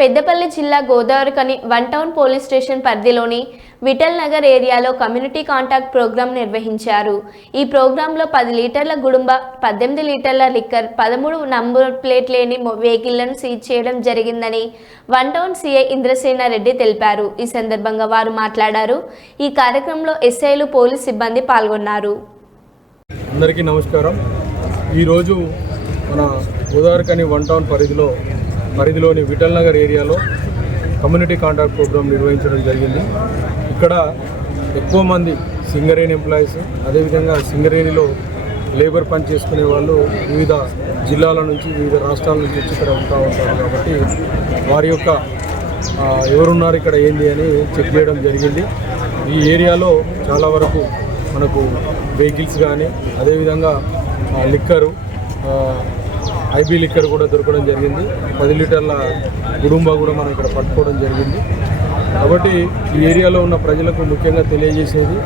పెద్దపల్లి జిల్లా Godavarikhani one town police station పరిధిలోని విఠల్ నగర్ ఏరియాలో కమ్యూనిటీ కాంటాక్ట్ ప్రోగ్రాం నిర్వహించారు. ఈ ప్రోగ్రాంలో పది లీటర్ల గుడుంబ పద్దెనిమిది లీటర్ల లిక్కర్ పదమూడు నంబర్ ప్లేట్ లేని వెహికల్లను సీజ్ చేయడం జరిగిందని వన్ టౌన్ సీఐ ఇంద్రసేనారెడ్డి తెలిపారు. ఈ సందర్భంగా వారు మాట్లాడారు. ఈ కార్యక్రమంలో ఎస్ఐలు పోలీస్ సిబ్బంది పాల్గొన్నారు. అందరికీ నమస్కారం. ఈరోజు మన గోదావరికని వన్ టౌన్ పరిధిలో పరిధిలోని విఠల్ నగర్ ఏరియాలో కమ్యూనిటీ కాంట్రాక్ట్ ప్రోగ్రామ్ నిర్వహించడం జరిగింది. ఇక్కడ ఎక్కువ మంది సింగరేణి ఎంప్లాయీస్ అదేవిధంగా సింగరేణిలో లేబర్ పని చేసుకునే వాళ్ళు వివిధ జిల్లాల నుంచి వివిధ రాష్ట్రాల నుంచి వచ్చి ఇక్కడ ఉంటా ఉంటారు కాబట్టి వారి యొక్క ఎవరున్నారు ఇక్కడ ఏంది అని చెక్ చేయడం జరిగింది. ఈ ఏరియాలో చాలా వరకు మనకు వెహికల్స్ కానీ అదేవిధంగా లిక్కరు ఐబీ లిక్కర్ కూడా దొరకడం జరిగింది. పది లీటర్ల గుడుంబా కూడా మనం ఇక్కడ పట్టుకోవడం జరిగింది. కాబట్టి ఈ ఏరియాలో ఉన్న ప్రజలకు ముఖ్యంగా తెలియజేసేది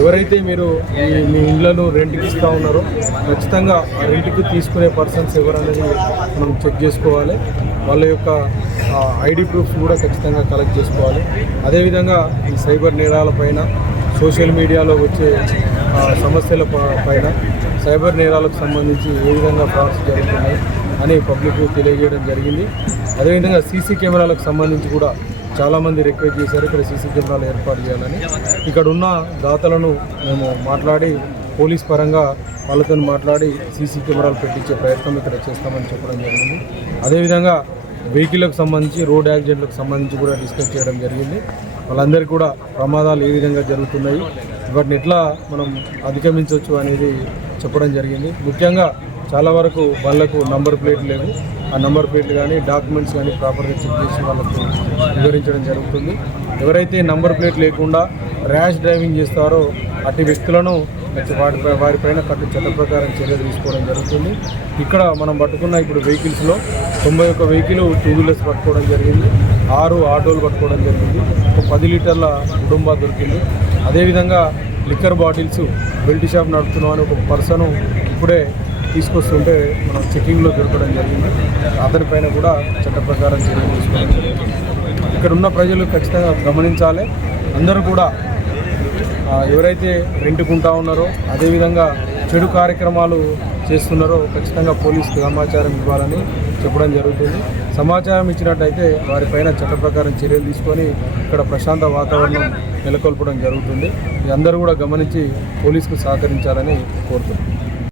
ఎవరైతే మీరు ఈ మీ ఇళ్ళను రెంట్కి ఇస్తూ ఉన్నారో ఖచ్చితంగా ఆ రెంట్కి తీసుకునే పర్సన్స్ ఎవరనేది మనం చెక్ చేసుకోవాలి. వాళ్ళ యొక్క ఐడి ప్రూఫ్స్ కూడా ఖచ్చితంగా కలెక్ట్ చేసుకోవాలి. అదేవిధంగా ఈ సైబర్ నేరాల పైన సోషల్ మీడియాలో వచ్చే సమస్యల ప- పైన సైబర్ నేరాలకు సంబంధించి ఏ విధంగా ఫ్రాడ్స్ జరుగుతున్నాయి అని పబ్లిక్ తెలియజేయడం జరిగింది. అదేవిధంగా సీసీ కెమెరాలకు సంబంధించి కూడా చాలామంది రిక్వెస్ట్ చేశారు. ఇక్కడ సీసీ కెమెరాలు ఏర్పాటు చేయాలని. ఇక్కడ ఉన్న దాతలను మేము మాట్లాడి పోలీస్ పరంగా వాళ్ళతో మాట్లాడి సీసీ కెమెరాలు పెట్టించే ప్రయత్నం ఇక్కడ చేస్తామని చెప్పడం జరిగింది. అదేవిధంగా వెహికల్కి సంబంధించి రోడ్ యాక్సిడెంట్లకు సంబంధించి కూడా డిస్కస్ చేయడం జరిగింది. వాళ్ళందరికీ కూడా ప్రమాదాలు ఏ విధంగా జరుగుతున్నాయి వాటిని ఎట్లా మనం అధిగమించవచ్చు అనేది చెప్పడం జరిగింది. ముఖ్యంగా చాలా వరకు వాళ్ళకు నంబర్ ప్లేట్లు లేవు. ఆ నంబర్ ప్లేట్లు కానీ డాక్యుమెంట్స్ కానీ ప్రాపర్గా చెక్ చేసి వాళ్ళకు వివరించడం జరుగుతుంది. ఎవరైతే నంబర్ ప్లేట్ లేకుండా ర్యాష్ డ్రైవింగ్ చేస్తారో అట్టి వ్యక్తులను వాటిపై వారిపైన కట్టు చట్ట ప్రకారం చర్యలు తీసుకోవడం జరుగుతుంది. ఇక్కడ మనం పట్టుకున్న ఇప్పుడు వెహికల్స్లో తొంభై ఒక్క వెహికల్ టూ వీలర్స్ పట్టుకోవడం జరిగింది. ఆరు ఆటోలు పట్టుకోవడం జరిగింది. ఒక పది లీటర్ల కుటుంబ దొరికింది. అదేవిధంగా లిక్కర్ బాటిల్స్ బెల్ట్ షాప్ నడుపుతున్నామని ఒక పర్సన్ ఇప్పుడే తీసుకొస్తుంటే మనం చెకింగ్లో దొరకడం జరిగింది. అతని పైన కూడా చట్ట ప్రకారం చర్యలు తీసుకోవడం జరిగింది ఇక్కడ ఉన్న ప్రజలు ఖచ్చితంగా గమనించాలి. అందరూ కూడా ఎవరైతే రెంటుకుంటా ఉన్నారో అదేవిధంగా చెడు కార్యక్రమాలు చేస్తున్నారో ఖచ్చితంగా పోలీసుకు సమాచారం ఇవ్వాలని చెప్పడం జరుగుతుంది. సమాచారం ఇచ్చినట్టయితే వారిపైన చట్ట ప్రకారం చర్యలు తీసుకొని ఇక్కడ ప్రశాంత వాతావరణం నెలకొల్పడం జరుగుతుంది. ఇది అందరూ కూడా గమనించి పోలీసుకు సహకరించాలని కోరుతున్నాం.